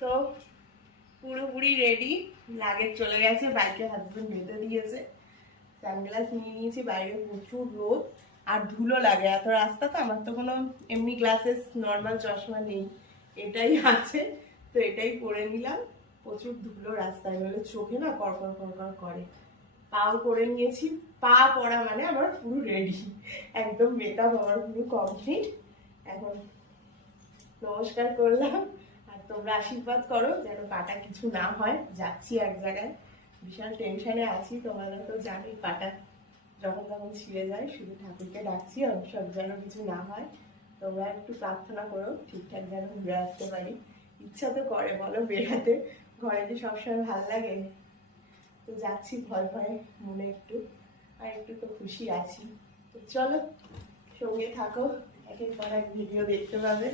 তো পুরোপুরি ready luggage চলে গেছে, বাইকে হাজবেন্ড বেঁধে দিয়েছে। সানগ্লাস নিয়ে নিয়েছি, বাইরে প্রচুর রোদ, আর ধুলো লাগে। এত রাস্তা তো, আমার তো কোনো এমনি গ্লাসেস নর্মাল চশমা নেই। এটাই আছে, তো এটাই পরে নিলাম। প্রচুর ধুলো রাস্তায়, বলে চোখে না কড়কড় কড়কড় করে। পাও করে নিয়েছি, পা পরা মানে আমার পুরো রেডি একদম মেকআপ আমার পুরো কমপ্লিট এখন নমস্কার করলাম। তোমরা আশীর্বাদ করো যেন পাটা কিছু না হয়। যাচ্ছি এক জায়গায়। বিশাল টেনশনে আছি, তোমরা তো জানি পাটা যখন তখন ছিঁড়ে যায়। শুধু ঠাকুরকে ডাকছি সব যেন কিছু না হয়। তোমরা একটু প্রার্থনা করো, ঠিকঠাক যেন ঘুরে আসতে পারি। ইচ্ছা তো করে, বলো বেড়াতে। ঘরে যে সবসময় ভালো লাগে। তো যাচ্ছি ভয় ভয়ে, মনে একটু। আর একটু তো খুশি আছি। তো চলো, সঙ্গে থাকো। পর এক ভিডিও দেখতে পাবে।